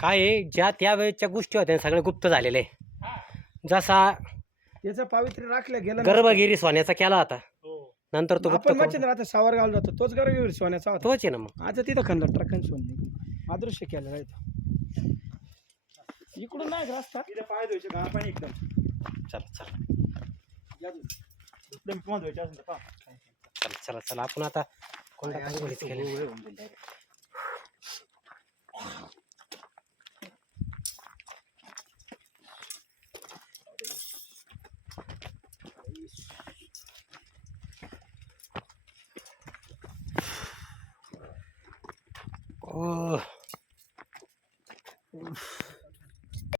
काय आहे, ज्या त्या वेळेच्या गोष्टी होत्या सगळं गुप्त झालेलं आहे. जसा त्याचं पावित्र्य राखलं गेलं. गर्भगिरी सोन्याचा केला होता, नंतर तो गुप्त आपण करून मच्छिंद्र आता सावरगावला जातो तोच गर्भगिरी सोन्याचा होता. तोच आहे ना मग. आता तिथं कंडक्टर कन सोडणे अदृश्य केलेला आहे तो. इकडून नाही का रस्ता तिथे पाय धुवायचे गार पाणी एकदम चला चला एकदम किंवा धुवायचे असेल तर पहा. चला चला चला आपण आता कोणत्या कांगोळीत केलं. ओ